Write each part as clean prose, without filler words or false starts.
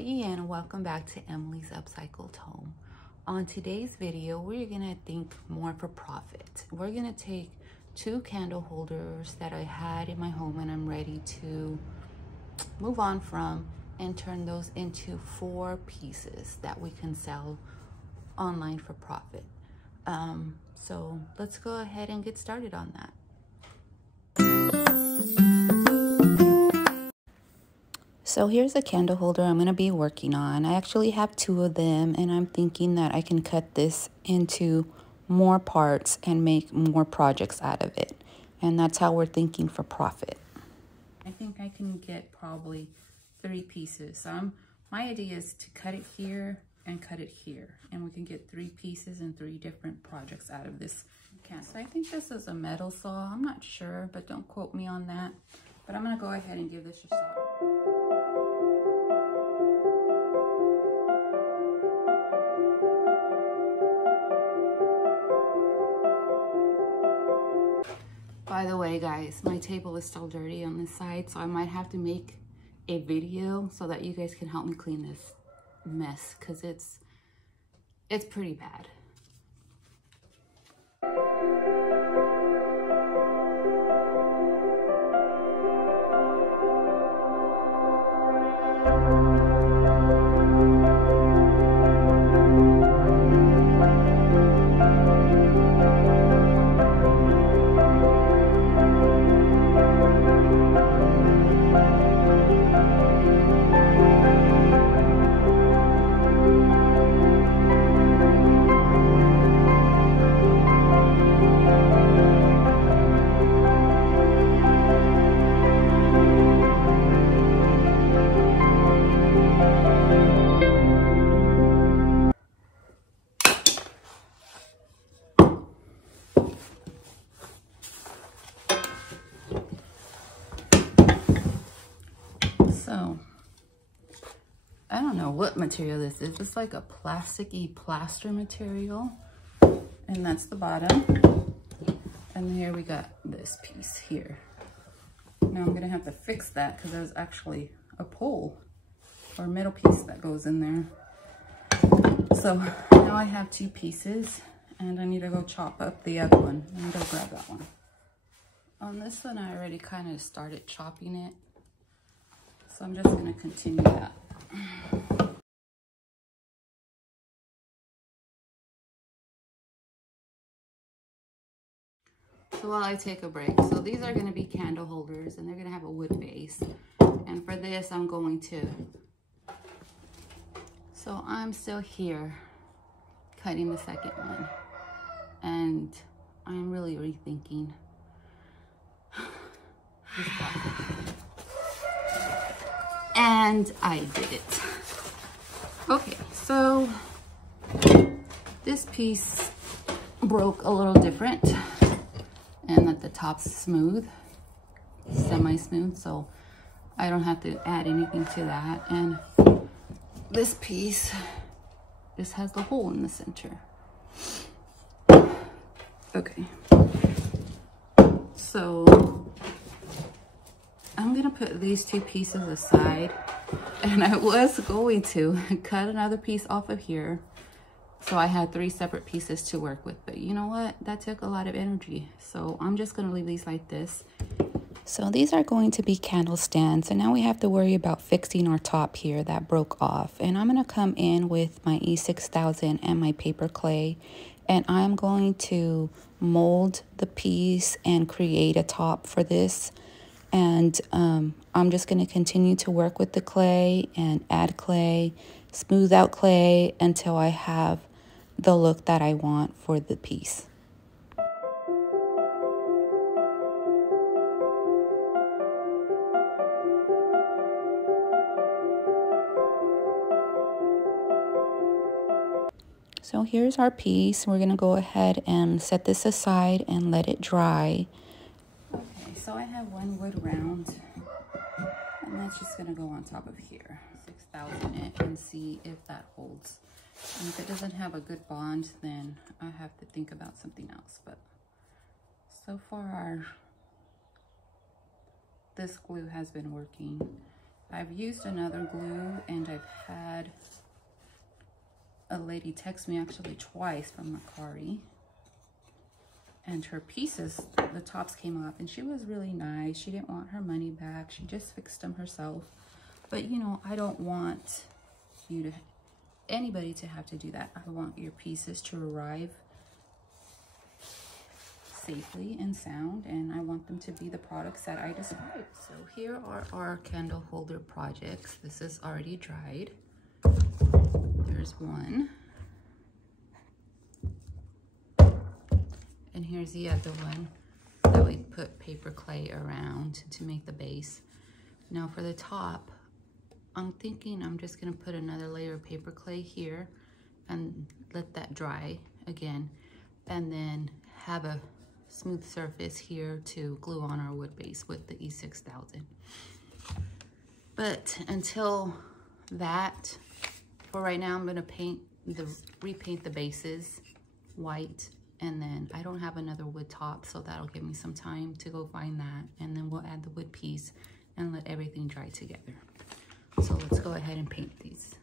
everybody, and welcome back to Emily's Upcycled Home. On today's video, we're gonna think more for profit. We're gonna take 2 candle holders that I had in my home and I'm ready to move on from and turn those into 4 pieces that we can sell online for profit. So let's go ahead and get started on that. So here's a candle holder I'm going to be working on. I actually have 2 of them, and I'm thinking that I can cut this into more parts and make more projects out of it. And that's how we're thinking for profit. I think I can get probably 3 pieces. So my idea is to cut it here and cut it here. And we can get 3 pieces and 3 different projects out of this can. So I think this is a metal saw. I'm not sure, but don't quote me on that. But I'm going to go ahead and give this a shot. By the way, guys, my table is still dirty on this side, so I might have to make a video so that you guys can help me clean this mess, because it's pretty bad. So, I don't know what material this is. It's like a plasticky plaster material. And that's the bottom. And here we got this piece here. Now I'm gonna have to fix that because there's actually a pole or metal piece that goes in there. So now I have 2 pieces and I need to go chop up the other one. Let me go grab that one. On this one, I already kind of started chopping it. So I'm just going to continue that. So while I take a break, so these are going to be candle holders and they're going to have a wood base. And for this, I'm going to, so I'm still here cutting the second one. And I'm really rethinking this project. And I did it. Okay, so this piece broke a little different, and at the top's smooth, semi-smooth, so I don't have to add anything to that. And this piece just has the hole in the center. Okay, so I'm gonna put these 2 pieces aside, and I was going to cut another piece off of here so I had 3 separate pieces to work with, but you know what, that took a lot of energy, so I'm just gonna leave these like this. So these are going to be candle stands, and now we have to worry about fixing our top here that broke off. And I'm gonna come in with my E6000 and my paper clay, and I'm going to mold the piece and create a top for this. And I'm just going to continue to work with the clay and add clay, smooth out clay until I have the look that I want for the piece. So here's our piece. We're going to go ahead and set this aside and let it dry. Okay, so I have 1 wood round, and that's just going to go on top of here. 6,000 it and see if that holds. And if it doesn't have a good bond, then I have to think about something else. But so far, this glue has been working. I've used another glue, and I've had a lady text me actually twice from Mercari, and her pieces, the tops came off, and she was really nice. She didn't want her money back. She just fixed them herself. But you know, I don't want anybody to have to do that. I want your pieces to arrive safely and sound, and I want them to be the products that I described. So here are our candle holder projects. This is already dried. There's one. And here's the other one that we put paper clay around to make the base. Now for the top, I'm thinking I'm just gonna put another layer of paper clay here and let that dry again, and then have a smooth surface here to glue on our wood base with the E6000. But until that, for right now, I'm gonna repaint the bases white, and then I don't have another wood top, so that'll give me some time to go find that, and then we'll add the wood piece and let everything dry together. So let's go ahead and paint these.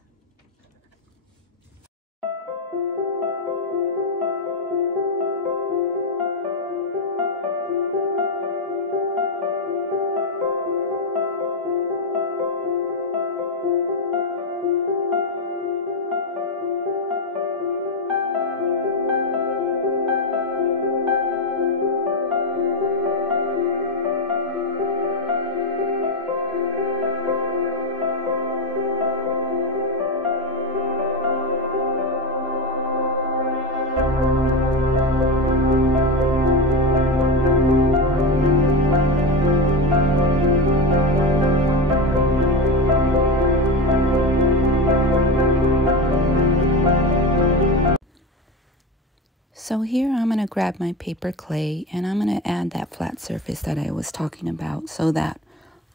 So here I'm going to grab my paper clay, and I'm going to add that flat surface that I was talking about so that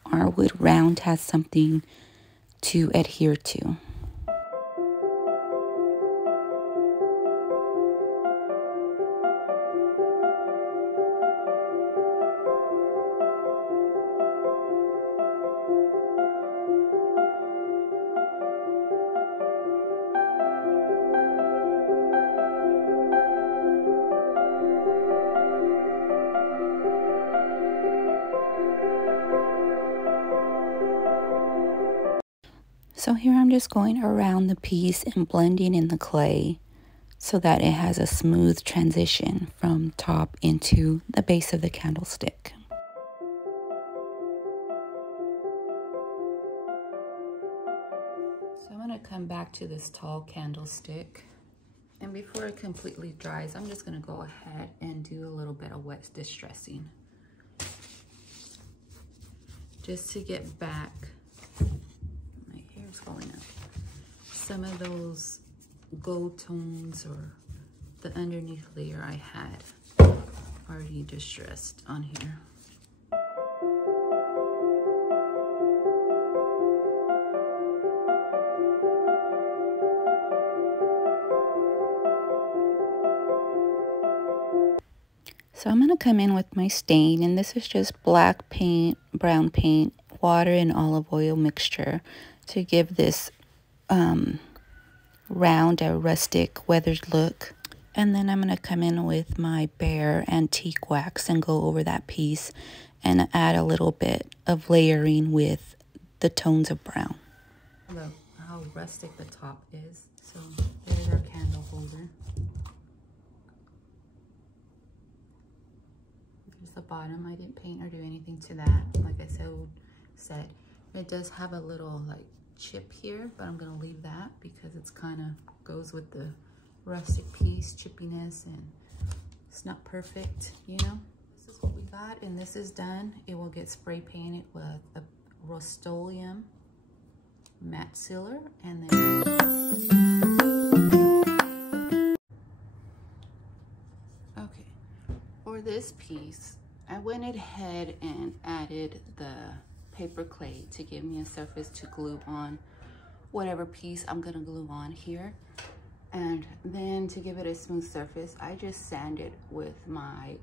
our wood round has something to adhere to. So here I'm just going around the piece and blending in the clay so that it has a smooth transition from top into the base of the candlestick. So I'm going to come back to this tall candlestick, and before it completely dries, I'm just going to go ahead and do a little bit of wet distressing just to get back, going up, some of those gold tones or the underneath layer I had already distressed on here. So I'm going to come in with my stain, and this is just black paint, brown paint, water, and olive oil mixture to give this round, a rustic, weathered look. And then I'm going to come in with my bare antique wax and go over that piece and add a little bit of layering with the tones of brown. Look how rustic the top is. So there's our candle holder. There's the bottom. I didn't paint or do anything to that. Like I said, it does have a little like chip here, but I'm gonna leave that because it's kind of goes with the rustic piece, chippiness, and it's not perfect, you know. This is what we got, and this is done. It will get spray painted with a Rust-Oleum matte sealer, and then okay, for this piece I went ahead and added the paper clay to give me a surface to glue on whatever piece I'm gonna glue on here. And then to give it a smooth surface, I just sanded with my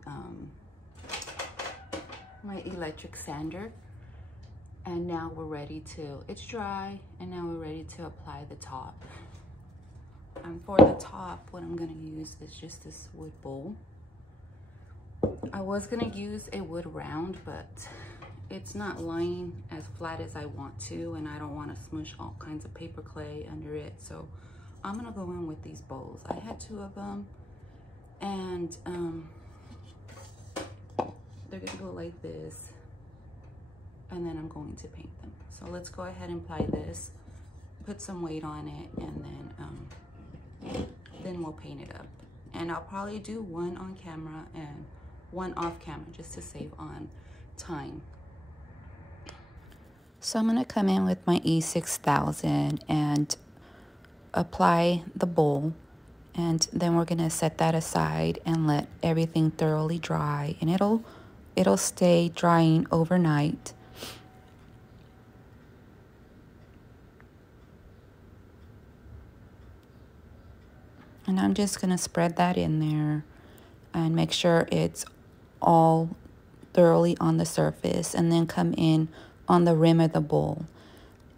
my electric sander. And now we're ready to, it's dry, and now we're ready to apply the top. And for the top, what I'm gonna use is just this wood bowl. I was gonna use a wood round, but it's not lying as flat as I want to, and I don't wanna smush all kinds of paper clay under it. So I'm gonna go in with these bowls. I had 2 of them, and they're gonna go like this, and then I'm going to paint them. So let's go ahead and apply this, put some weight on it, and then we'll paint it up. And I'll probably do one on camera and one off camera just to save on time. So I'm gonna come in with my E6000 and apply the bowl, and then we're gonna set that aside and let everything thoroughly dry, and it'll stay drying overnight. And I'm just gonna spread that in there and make sure it's all thoroughly on the surface, and then come in on the rim of the bowl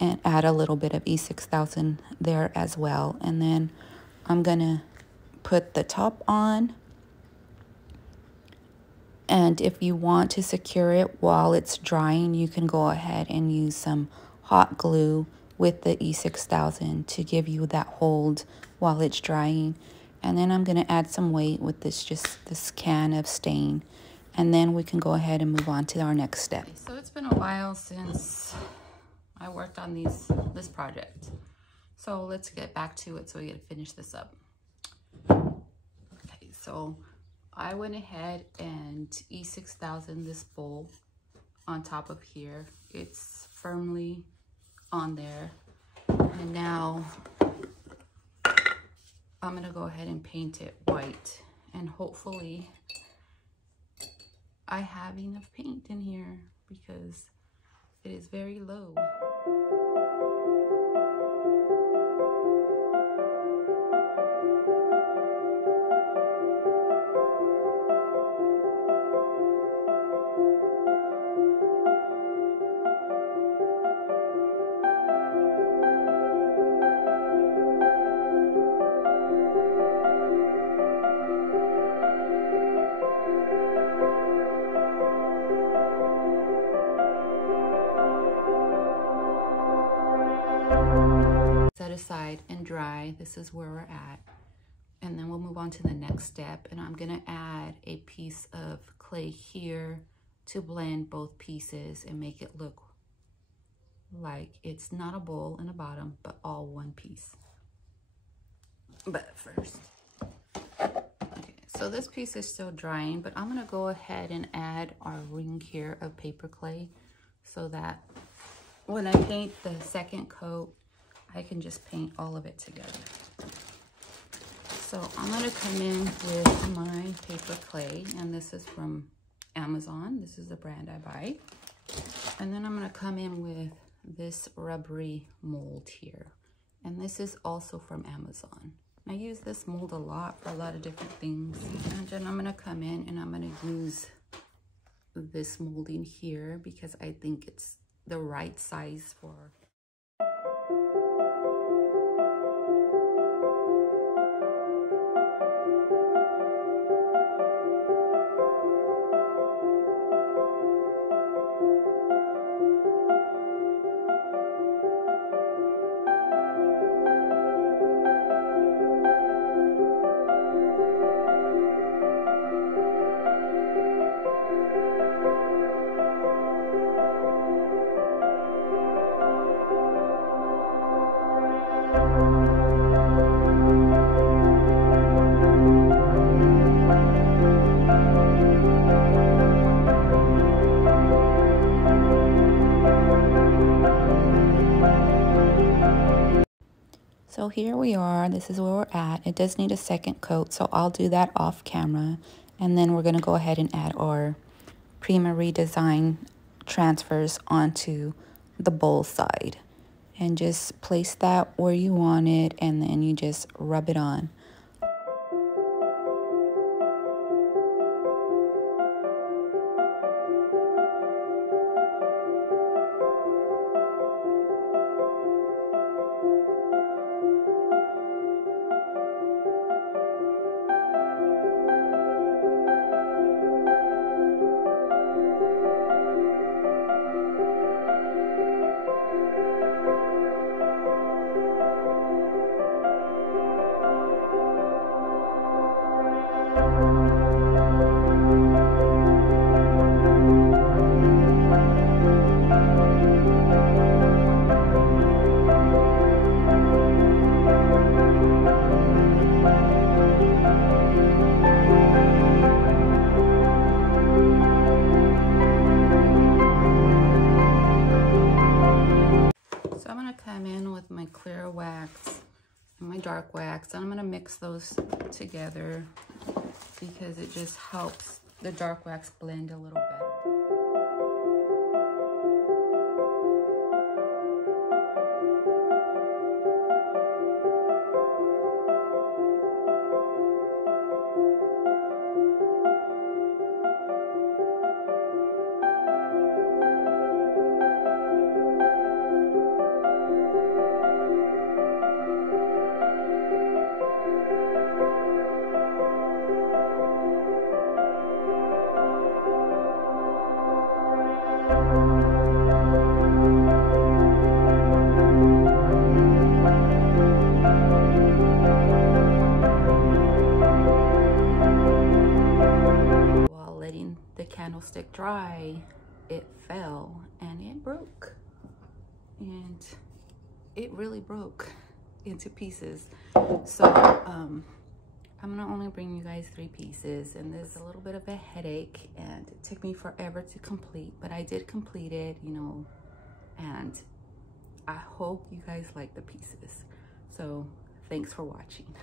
and add a little bit of E6000 there as well. And then I'm gonna put the top on, and if you want to secure it while it's drying, you can go ahead and use some hot glue with the E6000 to give you that hold while it's drying. And then I'm gonna add some weight with this can of stain, and then we can go ahead and move on to our next step. So it's been a while since I worked on this project. So let's get back to it so we can finish this up. Okay, so I went ahead and E6000 this bowl on top of here. It's firmly on there. And now I'm gonna go ahead and paint it white, and hopefully I have enough paint in here because it is very low. Set aside and dry. This is where we're at, and then we'll move on to the next step. And I'm gonna add a piece of clay here to blend both pieces and make it look like it's not a bowl and a bottom, but all one piece. But first, okay, so this piece is still drying, but I'm gonna go ahead and add our ring here of paper clay so that when I paint the second coat, I can just paint all of it together. So I'm gonna come in with my paper clay, and this is from Amazon. This is the brand I buy. And then I'm gonna come in with this rubbery mold here. And this is also from Amazon. I use this mold a lot for a lot of different things. And then I'm gonna come in and I'm gonna use this molding here because I think it's the right size for So here we are, this is where we're at. It does need a second coat, so I'll do that off camera. And then we're gonna go ahead and add our Prima Redesign transfers onto the bowl side. And just place that where you want it, and then you just rub it on. So I'm gonna come in with my clear wax and my dark wax, and I'm gonna mix those together because it just helps the dark wax blend a little better. The candlestick dry, it fell and it broke, and it really broke into pieces. So I'm gonna only bring you guys 3 pieces, and there's a little bit of a headache, and it took me forever to complete, but I did complete it, you know, and I hope you guys like the pieces. So thanks for watching.